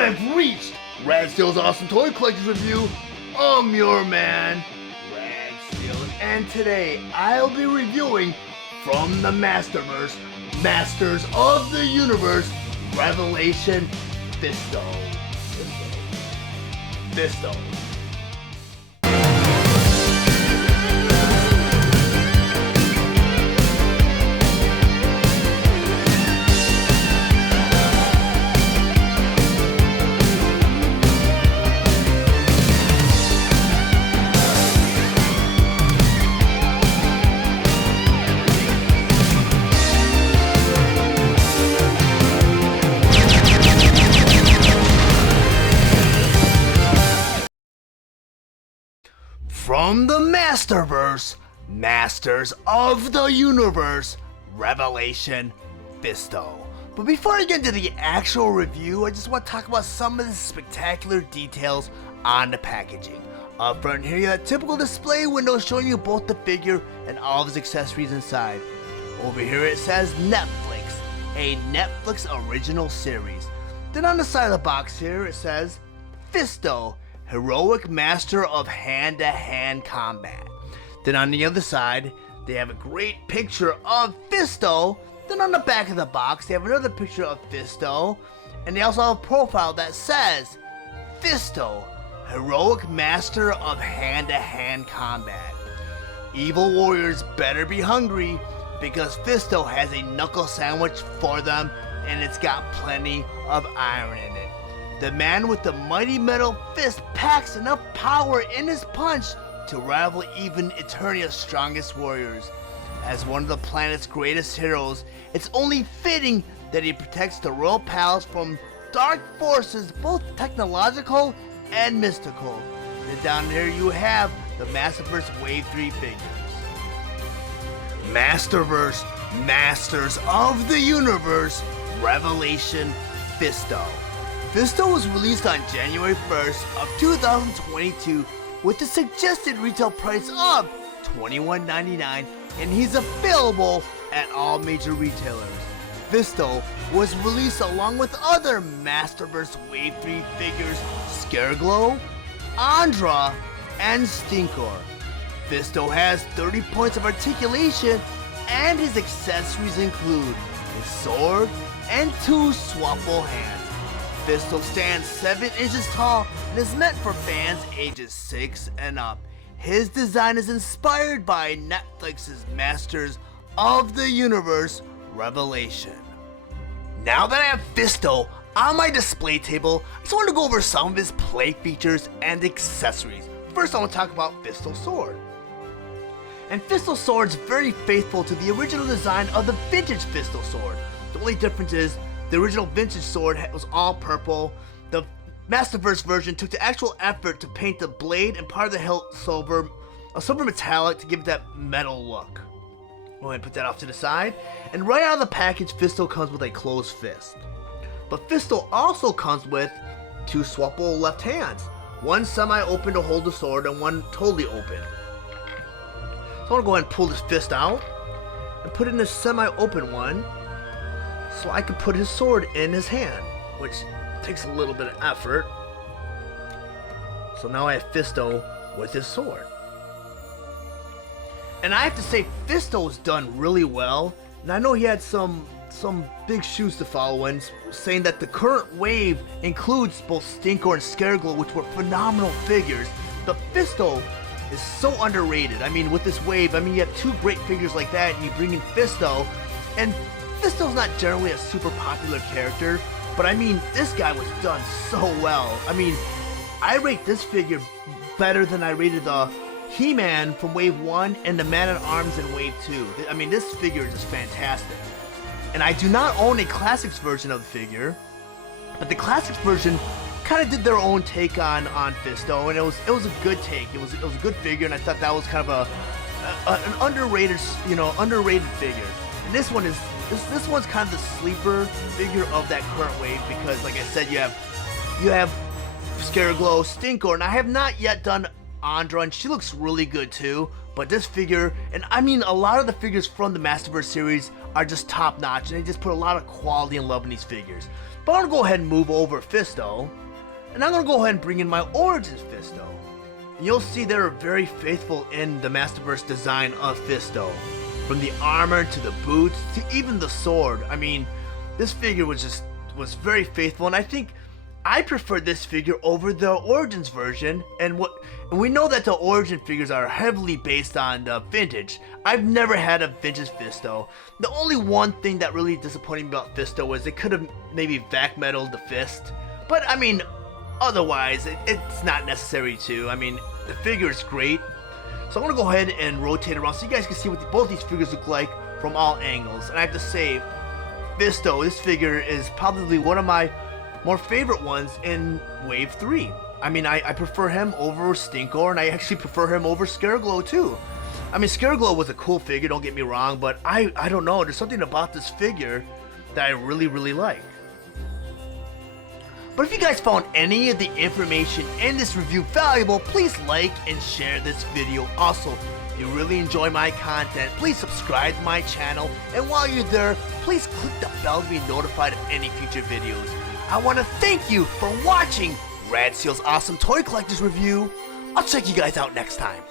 have reached Steele's Awesome Toy Collector's Review. I'm your man, Steele, and today I'll be reviewing from the Masterverse, Masters of the Universe, Revelation Fisto. From the Masterverse, Masters of the Universe, Revelation Fisto. But before I get into the actual review, I just want to talk about some of the spectacular details on the packaging. Up front here, you have a typical display window showing you both the figure and all of his accessories inside. Over here it says Netflix, a Netflix original series. Then on the side of the box here it says Fisto, heroic master of hand-to-hand combat. Then on the other side, they have a great picture of Fisto. Then on the back of the box, they have another picture of Fisto. And they also have a profile that says, Fisto, heroic master of hand-to-hand combat. Evil warriors better be hungry, because Fisto has a knuckle sandwich for them, and it's got plenty of iron in it. The man with the mighty metal fist packs enough power in his punch to rival even Eternia's strongest warriors. As one of the planet's greatest heroes, it's only fitting that he protects the royal palace from dark forces, both technological and mystical. And down there you have the Masterverse Wave 3 figures. Masterverse, Masters of the Universe, Revelation Fisto. Fisto was released on January 1st of 2022 with a suggested retail price of $21.99, and he's available at all major retailers. Fisto was released along with other Masterverse Wave 3 figures Scareglow, Andra, and Stinkor. Fisto has 30 points of articulation, and his accessories include his sword and 2 swappable hands. Fisto stands 7 inches tall and is meant for fans ages 6 and up. His design is inspired by Netflix's Masters of the Universe Revelation. Now that I have Fisto on my display table, I just want to go over some of his play features and accessories. First, I want to talk about Fisto's sword. And Fisto's sword is very faithful to the original design of the vintage Fisto sword. The only difference is the original vintage sword was all purple. The Masterverse version took the actual effort to paint the blade and part of the hilt silver, a silver metallic to give it that metal look. Go ahead and put that off to the side. And right out of the package, Fisto comes with a closed fist. But Fisto also comes with 2 swappable left hands. One semi-open to hold the sword and one totally open. So I'm going to go ahead and pull this fist out and put it in this semi-open one, so I could put his sword in his hand, which takes a little bit of effort. So now I have Fisto with his sword. And I have to say, Fisto's done really well. And I know he had some big shoes to follow in, saying that the current wave includes both Stinkor and Scareglow, which were phenomenal figures. But Fisto is so underrated. I mean, with this wave, you have 2 great figures like that, and you bring in Fisto, and Fisto's not generally a super popular character, but this guy was done so well. I rate this figure better than I rated the He-Man from Wave 1 and the Man-at-Arms in Wave 2. This figure is just fantastic. And I do not own a Classics version of the figure, but the Classics version kind of did their own take on Fisto, and it was a good take. It was a good figure, and I thought that was kind of an underrated figure. And this one is This one's kind of the sleeper figure of that current wave because, like I said, you have Scareglow, Stinkor, and I have not yet done Andra, and she looks really good too. But this figure, and I mean a lot of the figures from the Masterverse series are just top notch, and they just put a lot of quality and love in these figures. But I'm gonna go ahead and move over Fisto, and I'm gonna go ahead and bring in my Origins Fisto. And you'll see they're very faithful in the Masterverse design of Fisto. From the armor to the boots to even the sword. I mean, this figure was very faithful, and I think I prefer this figure over the Origins version. And we know that the Origin figures are heavily based on the vintage. I've never had a vintage Fisto. The only one thing that really disappointed me about Fisto was they could have maybe vac metaled the fist. But I mean, otherwise, it's not necessary to. I mean, the figure is great. So I'm gonna go ahead and rotate around so you guys can see what both these figures look like from all angles. And I have to say, Fisto, this figure is probably one of my more favorite ones in Wave 3. I mean, I prefer him over Stinkor, and I actually prefer him over Scareglow too. I mean, Scareglow was a cool figure, don't get me wrong, but I don't know, there's something about this figure that I really like. But if you guys found any of the information in this review valuable, please like and share this video. Also, if you really enjoy my content, please subscribe to my channel, and while you're there, please click the bell to be notified of any future videos. I want to thank you for watching Rad Steele's Awesome Toy Collectors Review. I'll check you guys out next time.